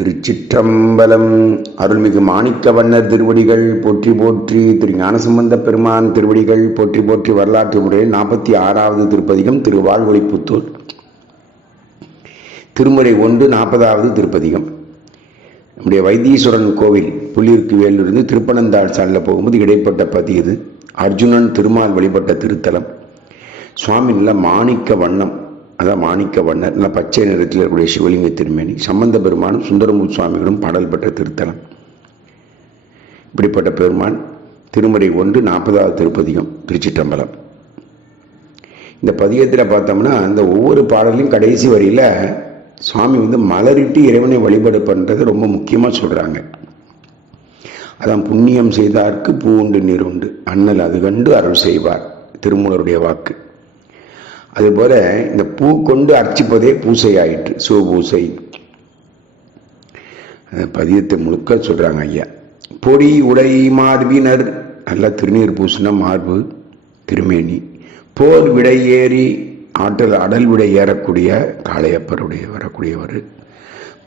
திருச்சிற்றம்பலம். அருள்மிகு மாணிக்கவண்ணர் திருவடிகள் போற்றி போற்றி திரு ஞானசம்பந்த பெருமான் திருவடிகள் போற்றி போற்றி வரலாற்று முறையில் நாற்பத்தி ஆறாவது திருப்பதிகம் திருவாழ்வொழிப்புத்தூர். திருமுறை ஒன்று நாற்பதாவது திருப்பதிகம். நம்முடைய வைத்தீஸ்வரன் கோவில் புள்ளியிருக்கு வேலிலிருந்து திருப்பனந்தாள் சாலில் போகும்போது இடைப்பட்ட பதி இது. அர்ஜுனன் திருமால் வழிபட்ட திருத்தலம். சுவாமி நல்ல மாணிக்க வண்ணம் அதான் மாணிக்க வண்ணர் நல்ல பச்சை நிறத்தில் இருக்கக்கூடிய சிவலிங்க திருமேனி சம்பந்த பெருமானும் சுந்தரமூர் சுவாமிகளும் பாடல் பெற்ற திருத்தலம். இப்படிப்பட்ட பெருமான் திருமறை ஒன்று நாற்பதாவது திருப்பதிகம் திருச்சிற்றம்பலம். இந்த பதிகத்தில் பார்த்தோம்னா அந்த ஒவ்வொரு பாடலையும் கடைசி வரியில் சுவாமி வந்து மலரிட்டு இறைவனை வழிபாடு பண்ணுறது ரொம்ப முக்கியமாக சொல்கிறாங்க அதான் புண்ணியம் செய்தார்க்கு பூ உண்டு நீர் உண்டு. அண்ணல் அது கண்டு அருள் செய்வார் திருமூலருடைய வாக்கு. அதுபோல இந்த பூ கொண்டு அர்ச்சிப்பதே பூசை ஆயிற்று சிவபூசை பதியத்தை முழுக்க சொல்றாங்க ஐயா. பொடி உடை மார்பினர் நல்ல திருநீர் பூசுனா மார்பு திருமேனி. போர் விடை ஏறி ஆற்றல் அடல் விடை ஏறக்கூடிய காளையப்பருடைய வரக்கூடியவர்.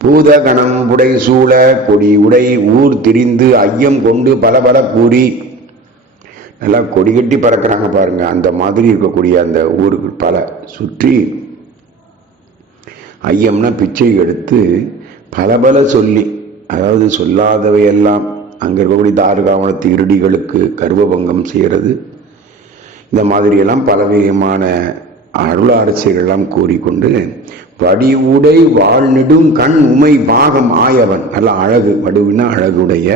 பூதகணம் புடை சூழ கொடி உடை ஊர் திரிந்து ஐயம் கொண்டு பல பல கூறி நல்லா கொடி கட்டி பறக்கிறாங்க பாருங்க. அந்த மாதிரி இருக்கக்கூடிய அந்த ஊருக்கு பல சுற்றி ஐயம்னா பிச்சை எடுத்து பல பல சொல்லி அதாவது சொல்லாதவையெல்லாம் அங்கே இருக்கக்கூடிய தாரகாவணத்து இருடிகளுக்கு கர்வபங்கம் செய்கிறது இந்த மாதிரியெல்லாம் பலவிதமான அருள் கூறிக்கொண்டு வடி உடை வாழ்நெடும் கண் உமை பாகம் ஆயவன். நல்ல அழகு வடுவினா அழகுடைய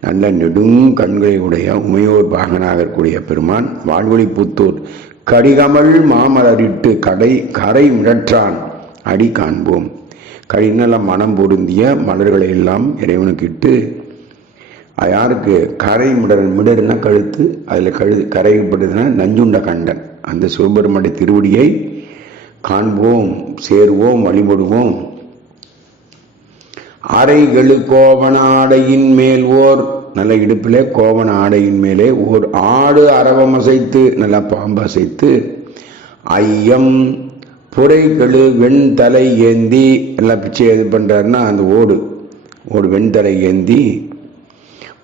நல்ல நெடும் கண்களை உடைய உமையோர் பாகனாக இருக்கக்கூடிய பெருமான் வாழ்வழி புத்தூர் கடிகமல் மாமலரிட்டு கடை கரை மிடற்றான் அடி காண்போம். கடிநல மனம் பொருந்திய மலர்களை எல்லாம் இறைவனுக்கு இட்டு யாருக்கு கரை மிடர் மிடர்னா கழுத்து அதில் கழு கரைப்படுதுன்னா நஞ்சுண்ட கண்டன். அந்த சிவபெருமனுடைய திருவடியை காண்போம் சேருவோம் வழிபடுவோம். அறைகளு கோவண ஆடையின் மேல் ஓர் நல்ல இடுப்பிலே கோவண ஆடையின் மேலே ஓர் ஆடு அரவம் அசைத்து நல்ல பாம்பு அசைத்து ஐயம் புரைகளு வெண்தலை ஏந்தி எல்லாம் பிச்சை இது பண்ணுறாருன்னா அந்த ஓடு ஓடு வெண்தலை ஏந்தி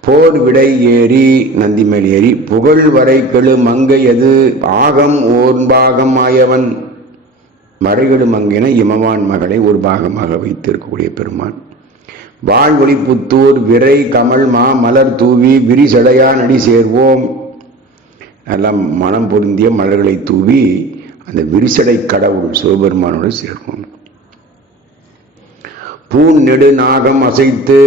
போர் விடை ஏறி நந்தி மேல் ஏறி புகழ் வரைகளு மங்கை எது ஆகம் ஓர் பாகம் ஆயவன். மறைகெடு மங்கைன இமவான் மகளை ஒரு பாகமாக வைத்திருக்கக்கூடிய பெருமான். வாழ்வொளி புத்தூர் விரை கமல் மா மலர் தூவி விரிசடையா நடி சேர்வோம். எல்லாம் மனம் பொருந்திய மலர்களை தூவி அந்த விரிசடை கடவுள் சிவபெருமானோடு சேர்வோம். பூன் நெடு நாகம் அசைத்து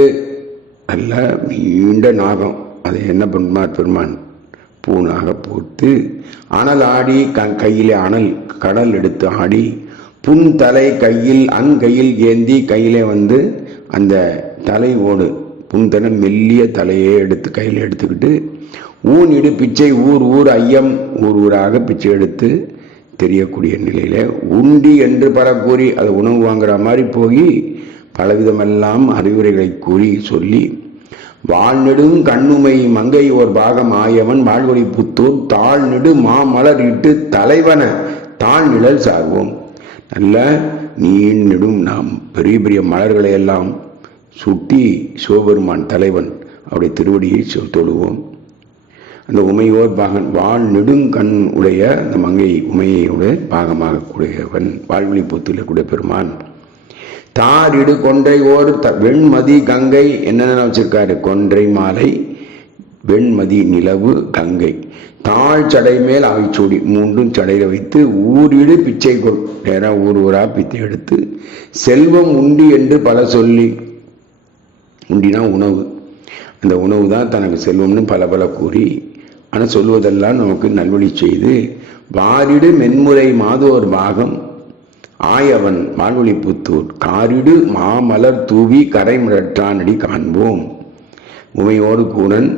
அல்ல நீண்ட நாகம். அதை என்ன பண்ணுமார் பெருமான்? பூனாக போட்டு அனல் ஆடி க கையிலே அனல் கடல் எடுத்து ஆடி புன் தலை கையில் அங்கையில் ஏந்தி கையிலே வந்து அந்த தலை ஓடு புன்தன மெல்லிய தலையே எடுத்து கையில் எடுத்துக்கிட்டு ஊனிடு பிச்சை ஊர் ஊர் ஐயம் ஊர் ஊராக பிச்சை எடுத்து தெரியக்கூடிய நிலையில் உண்டி என்று பல கூறி அதை உணவு வாங்குற மாதிரி போய் பலவிதமெல்லாம் அறிவுரைகளை கூறி சொல்லி வாழ்நெடும் கண்ணுமை மங்கை ஓர் பாகம் ஆயவன் வாழ்வொழி புத்தூர் தாழ் நெடு மாமலர் இட்டு தலைவன தாழ் நிழல் சார்வோம். நல்ல நீள் நெடும் நாம் பெரிய பெரிய மலர்களை எல்லாம் சுட்டி சிவபெருமான் தலைவன். அவருடைய திருவடியை தொழுவோம் அந்த உமையோர் பாகன் வாழ் நெடுங்கண் உடைய அந்த மங்கை உமையுடைய பாகமாக கூடியவன் வாழ்வழி புத்தில் கூடிய பெருமான். தாரிடு கொன்றை ஓர் த வெண்மதி கங்கை என்னென்ன வச்சிருக்காரு? கொன்றை மாலை வெண்மதி நிலவு கங்கை. தாழ் சடை மேல் ஆய்ச்சூடி மூன்றும் சடையில வைத்து ஊரிடு பிச்சை கொள். நேரம் ஊர் ஊரா பிச்சை எடுத்து செல்வம் உண்டு என்று பல சொல்லி உண்டினா உணவு. அந்த உணவு தான் தனக்கு செல்வம்னு பல பல கூறி ஆனால் சொல்வதெல்லாம் நமக்கு நல்வழி செய்து வாரிடு மென்முறை மாதோர் பாகம் ஆயவன் வாழ்வழி புத்தூர் காரிடு மாமலர் தூவி கரை முழற்றானடி காண்போம். உமையோடு கூடன்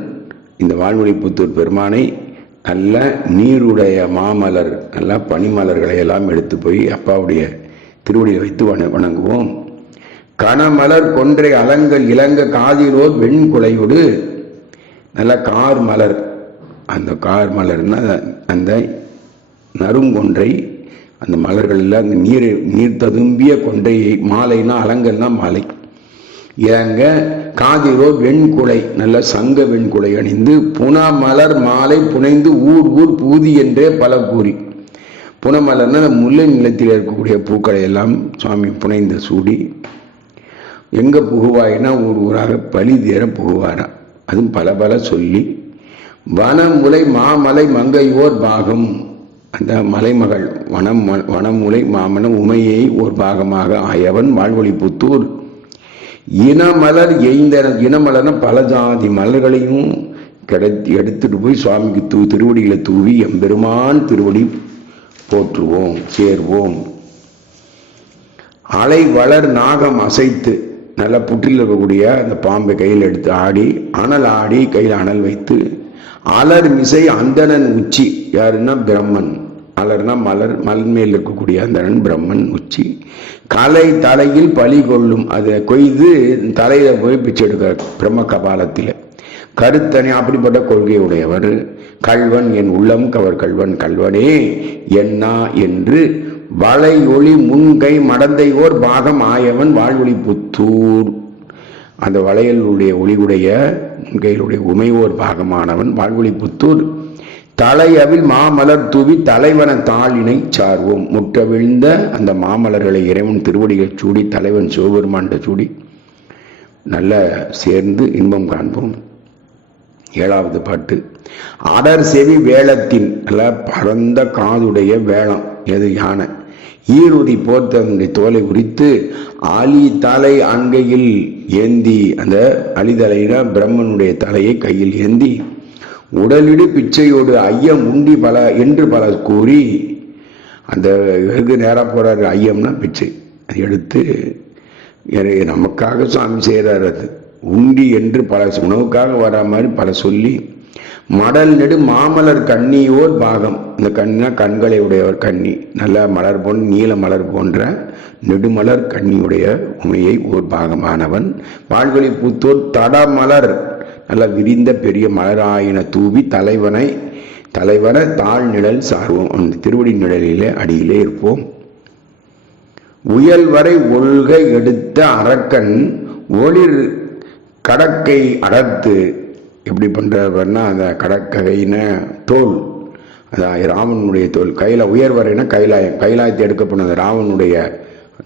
இந்த வாழ்வழி புத்தூர் பெருமானை நல்ல நீருடைய மாமலர் நல்ல பனிமலர்களை எல்லாம் எடுத்து போய் அப்பாவுடைய திருவடியை வைத்து வண வணங்குவோம். கனமலர் கொன்றை அலங்கல் இலங்க காதிலோர் வெண்குலையோடு நல்ல கார் மலர் அந்த கார் மலர்னா அந்த நறுங்கொன்றை அந்த மலர்களில் அந்த நீர் நீர் ததும்பிய கொண்டையை மாலைனா அலங்கல்னா மாலை. இறங்க காதிரோ வெண்குலை நல்ல சங்க வெண்குலை அணிந்து புனமலர் மாலை புனைந்து ஊர் ஊர் பூதி என்றே பல கூறி. புனமலர்னா முல்லை நிலத்தில் இருக்கக்கூடிய பூக்களை எல்லாம் சுவாமி புனைந்த சூடி எங்க புகுவாயினா ஊர் ஊராக பலி தேர புகுவாராம் அதுவும் பல பல சொல்லி வனமுலை மாமலை மங்கையோர் பாகம். அந்த மலைமகள் வனம் வனமுலை மாமனம் உமையை ஒரு பாகமாக ஆயவன் வாழ்வொளி புத்தூர். இனமலர் எய்ந்தன இனமலர்னா பல ஜாதி மலர்களையும் கிடைத்து எடுத்துட்டு போய் சுவாமிக்கு தூ திருவடிகளை தூவி எம்பெருமான் திருவடி போற்றுவோம் சேர்வோம். அலை வளர் நாகம் அசைத்து நல்ல புற்றில் இருக்கக்கூடிய அந்த பாம்பை கையில் எடுத்து ஆடி அனல் ஆடி கையில் அனல் வைத்து அலர் மிசை அந்தணன் உச்சி யாருன்னா பிரம்மன். மலர்னா மலர் மலர் மேல் இருக்கக்கூடிய அந்த பிரம்மன் உச்சி. கலை தலையில் பலி கொள்ளும் அதை கொய்து தலையில போய் பிச்சை எடுக்கிறார் பிரம்ம கபாலத்தில். கருத்தனி அப்படிப்பட்ட கொள்கை உடையவர். கல்வன் என் உள்ளம் கவர் கல்வன் கல்வனே என்னா என்று. வளை ஒளி முன்கை ஓர் பாகம் ஆயவன் வாழ்வொளி புத்தூர். அந்த வளையலுடைய ஒளிவுடைய முன்கையிலுடைய உமையோர் பாகமானவன் வாழ்வொளி புத்தூர். தலையவில் மாமலர் தூவி தலைவன தாளினை சார்வோம். முட்ட விழுந்த அந்த மாமலர்களை இறைவன் திருவடிகள் சூடி தலைவன் சிவபெருமான்ட சூடி நல்ல சேர்ந்து இன்பம் காண்போம். ஏழாவது பாட்டு அடர் செவி வேளத்தின் அல்ல பரந்த காதுடைய வேளம் எது யானை. ஈருதி போர்த்தனுடைய தோலை உரித்து அலி தலை அங்கையில் ஏந்தி அந்த அலிதலைனா பிரம்மனுடைய தலையை கையில் ஏந்தி உடலிடு பிச்சையோடு ஐயம் உண்டி பல என்று பல கூறி அந்த இதுக்கு நேராக போகிறாரு ஐயம்னா பிச்சை. அதை எடுத்து நமக்காக சுவாமி செய்கிறார் அது. உண்டி என்று பல உணவுக்காக வர மாதிரி பல சொல்லி மடல் நெடு மாமலர் கண்ணியோர் பாகம். இந்த கண்ணினா கண்களை உடையவர் கண்ணி. நல்ல மலர் போன்ற நீல மலர் போன்ற நெடுமலர் கண்ணியுடைய உமையை ஓர் பாகமானவன். வாழ்வழி புத்தோர் தடமலர். நல்ல விரிந்த பெரிய மலராயின தூவி தலைவனை தலைவன தாழ் நிழல் சார்வோம். அந்த திருவடி நிழலிலே அடியிலே இருப்போம். உயல் வரை ஒழுக எடுத்த அரக்கன் ஒளிர் கடக்கை அடர்த்து எப்படி பண்ணுறவர்னா அந்த கடற்ககையின தோல் அதான் ராவனுடைய தோல் கையில் உயர்வரைனா கைலாயம் கைலாயத்தை எடுக்கப்பட்ட ராவனுடைய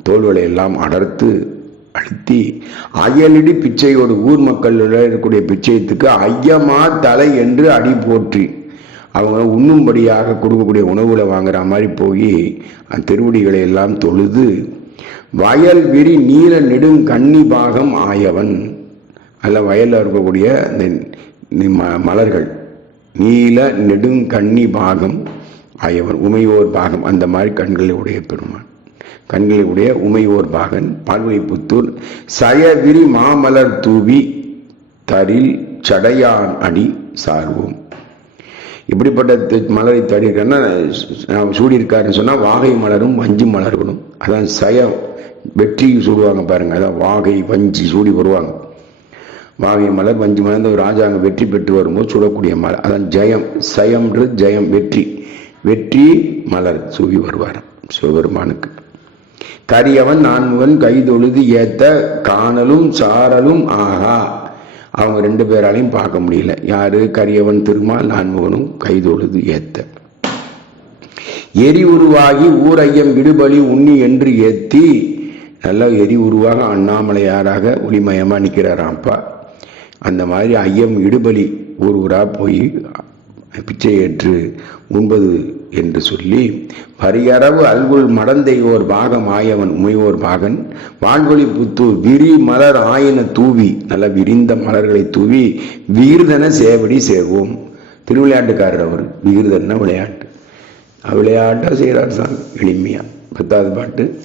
தோல்களை எல்லாம் அடர்த்து அழுத்தி அயலிடி பிச்சையோடு ஊர் மக்கள் இருக்கக்கூடிய பிச்சையத்துக்கு ஐயமா தலை என்று அடி போற்றி. அவங்க உண்ணும்படியாக கொடுக்கக்கூடிய உணவுகளை வாங்குற மாதிரி போய் அந்த திருவடிகளை எல்லாம் தொழுது வயல் விரி நீல நெடும் கன்னி பாகம் ஆயவன். அல்ல வயலில் இருக்கக்கூடிய இந்த மலர்கள். நீல நெடுங்கண்ணி பாகம் ஆயவன். உமையோர் பாகம். அந்த மாதிரி கண்களை உடைய பெருமான். கண்களுடைய உமையோர் பாகன் பால்வை புத்தூர் சயவில் மாமலர் தூவி தரில் சடையான் அடி சார்வோம். இப்படிப்பட்ட மலரை தடிக்கிறேன்னா சூடியிருக்காருன்னு சொன்னால் வாகை மலரும் வஞ்சி மலர்களும். அதான் சய வெற்றி சூடுவாங்க பாருங்க அதான் வாகை வஞ்சி சூடி வருவாங்க. வாகை மலர் வஞ்சி மலர் இந்த ராஜாங்க வெற்றி பெற்று வரும்போது சுடக்கூடிய மலர். அதான் ஜெயம் சயம்ன்றது ஜெயம் வெற்றி. வெற்றி மலர் சூவி வருவார் சிவபெருமானுக்கு. கரியவன் நான்முகன் கைதொழுது ஏத்த காணலும் சாரலும் ஆகா. அவங்க ரெண்டு பேராலையும் பார்க்க முடியல. யாரு? கரியவன் திருமால் நான்முகனும் கைதொழுது ஏத்த. எரி உருவாகி ஊரையம் விடுபலி உண்ணி என்று ஏத்தி நல்லா எரி உருவாக அண்ணாமலையாராக ஒளிமயமா நிற்கிறாராம்ப்பா அந்த மாதிரி ஐயம் இடுபலி ஊர் ஊராக போய் பிச்சை ஏற்று உண்பது என்று சொல்லி பரியரவு அல்குள் மடந்தையோர் பாகம் ஆயவன் உமையோர் பாகன் வான்கொழி புத்து விரி மலர் ஆயின தூவி நல்ல விரிந்த மலர்களை தூவி வீர்தன சேவடி சேவோம். திருவிளையாட்டுக்காரர் அவர் வீர்தன விளையாட்டு? விளையாட்டா செய்கிறார் சாங் எளிமையா. பத்தாவது பாட்டு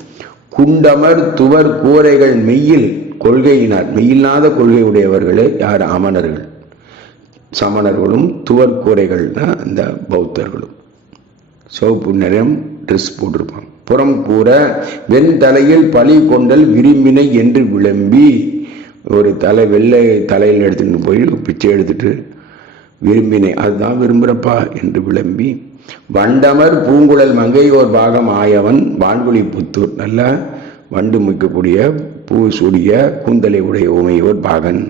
குண்டமர் துவர் கூரைகள் மெய்யில் கொள்கையினார். மெய்யில்லாத கொள்கை உடையவர்களே யார் அமணர்கள் சமணர்களும் துவர் கூரைகள் தான் அந்த பௌத்தர்களும். சிவப்பு நிறம் ட்ரெஸ் போட்டிருப்பாங்க. புறம் கூற வெண் தலையில் பழி கொண்டல் விரும்பினை என்று விளம்பி ஒரு தலை வெள்ளை தலையில் எடுத்துட்டு போய் பிச்சை எடுத்துட்டு விரும்பினை அதுதான் விரும்புகிறப்பா என்று விளம்பி வண்டமர் பூங்குழல் மங்கையோர் பாகம் ஆயவன் வான்குழி புத்தூர் நல்ல வண்டு மிக்கக்கூடிய பூ சூடிய கூந்தலை உடைய உமையோர் பாகன்.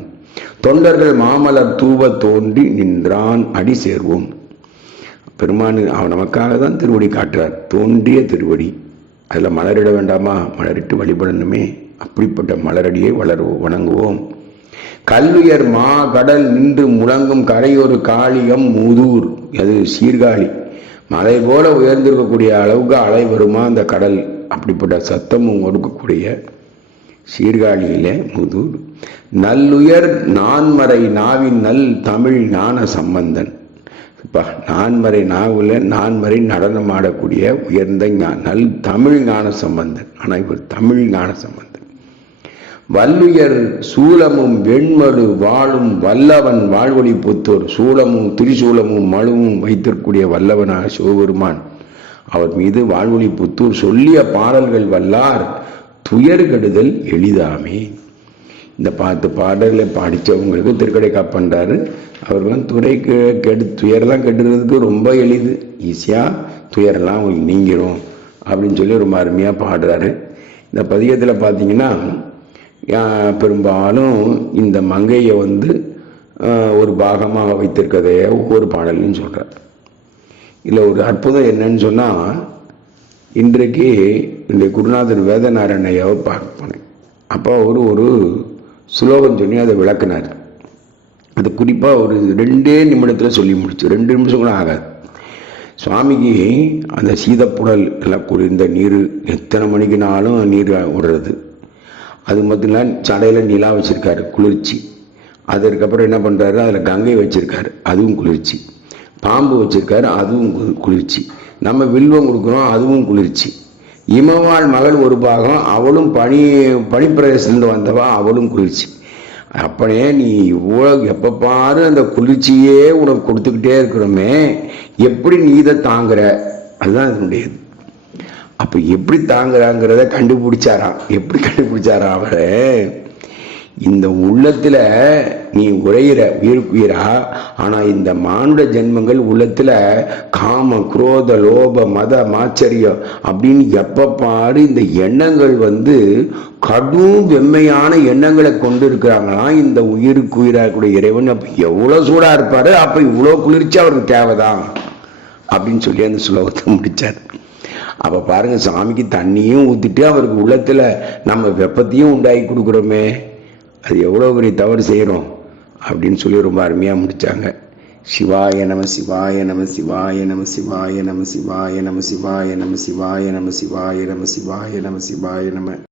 தொண்டர்கள் மாமலர் தூவ தோன்றி நின்றான் அடி சேர்வோம். பெருமானு அவன் நமக்காக தான் திருவடி காட்டுறார். தோன்றிய திருவடி. அதில் மலரிட வேண்டாமா? மலரிட்டு வழிபடணுமே. அப்படிப்பட்ட மலரடியை வளருவோம் வணங்குவோம். கல்வியர் மா கடல் நின்று முழங்கும் கரையொரு காளியம் மூதூர். அது சீர்காழி. மலை போல உயர்ந்திருக்கக்கூடிய அளவுக்கு அலை வருமா அந்த கடல்? அப்படிப்பட்ட சத்தமும் கொடுக்கக்கூடிய சீர்காழியில் முதூர். நல்லுயர் நான்மறை நாவின் நல் தமிழ் ஞான சம்பந்தன். இப்போ நான்மறை நாவில் நான்மறை நடனம் ஆடக்கூடிய உயர்ந்த நல் தமிழ் ஞான சம்பந்தன். ஆனால் இவர் தமிழ் ஞான சம்பந்தன். வல்லுயர் சூலமும் வெண்மடு வாழும் வல்லவன் வாழ்வொளி புத்தோர். சூலமும் திரிசூலமும் மழுவும் வைத்திருக்கூடிய வல்லவனாக சிவபெருமான். அவர் மீது வாழ்வொளி புத்தூர் சொல்லிய பாடல்கள் வல்லார் துயர் கெடுதல் எளிதாமே. இந்த பாத்து பாடல்களை படித்தவங்களுக்கும் திருக்கடை காப்பன்றாரு அவர்களும் துறை கெடு துயரெல்லாம் கெடுறதுக்கு ரொம்ப எளிது. ஈஸியாக துயரெல்லாம் அவங்களுக்கு நீங்கிடும் அப்படின்னு சொல்லி ரொம்ப அருமையாக பாடுறாரு. இந்த பதிகத்தில் பார்த்தீங்கன்னா பெரும்பாலும் இந்த மங்கையை வந்து ஒரு பாகமாக வைத்திருக்கதே ஒவ்வொரு பாடல்னு சொல்கிறார் இதில் ஒரு அற்புதம் என்னன்னு சொன்னால் இன்றைக்கு இந்த குருநாதர் வேதநாராயணையாவை பார்க்க போனேன். அப்போ அவர் ஒரு சுலோகம் சொல்லி அதை விளக்குனார். அது குறிப்பாக ஒரு ரெண்டே நிமிடத்தில் சொல்லி முடிச்சு ரெண்டு நிமிஷம் கூட ஆகாது. சுவாமிக்கு அந்த சீதப்புடல் எல்லாம் குளிர்ந்த நீர் எத்தனை மணிக்குனாலும் நீர் விடுறது அது மட்டும் இல்லை சடையில் நிலா வச்சுருக்காரு குளிர்ச்சி. அதற்கப்புறம் என்ன பண்ணுறாரு அதில் கங்கை வச்சுருக்காரு அதுவும் குளிர்ச்சி. பாம்பு வச்சுருக்காரு அதுவும் குளிர்ச்சி. நம்ம வில்வம் கொடுக்குறோம் அதுவும் குளிர்ச்சி. இமவாள் மகள் ஒரு பாகம் அவளும் பனி பனிப்பிரதேசத்துலேருந்து வந்தவா அவளும் குளிர்ச்சி. அப்படியே நீ இவ்வளோ எப்போ பாரு அந்த குளிர்ச்சியே உனக்கு கொடுத்துக்கிட்டே இருக்கிறோமே எப்படி நீ இதை தாங்குற? அதுதான் இதனுடையது அப்போ எப்படி தாங்குறாங்கிறத கண்டுபிடிச்சாராம். எப்படி கண்டுபிடிச்சாராம் அவரு? இந்த உள்ளத்தில் நீ உரையிற உயிருக்குயிரா ஆனா இந்த மானுட ஜென்மங்கள் உள்ளத்துல காம குரோத லோப மத மாச்சரியம் அப்படின்னு எப்பப்பாடு இந்த எண்ணங்கள் வந்து கடும் வெம்மையான எண்ணங்களை கொண்டு இருக்கிறாங்களாம் இந்த உயிருக்கு உயிராக்கூடிய இறைவன் அப்ப எவ்வளவு சூடா இருப்பாரு? அப்ப இவ்வளவு குளிர்ச்சி அவருக்கு தேவைதான் அப்படின்னு சொல்லி அந்த ஸ்லோகத்தை முடிச்சாரு. அப்ப பாருங்க சாமிக்கு தண்ணியும் ஊத்திட்டு அவருக்கு உள்ளத்துல நம்ம வெப்பத்தையும் உண்டாக்கி கொடுக்குறோமே. அது எவ்வளவு பெரிய தவறு செய்யறோம். அப்படின்னு சொல்லி ரொம்ப அருமையாக முடித்தாங்க சிவாய நம சிவாய நம சிவாய நம சிவாய நம சிவாய நம சிவாய நம சிவாய நம சிவாய நம சிவாய நம சிவாய நம.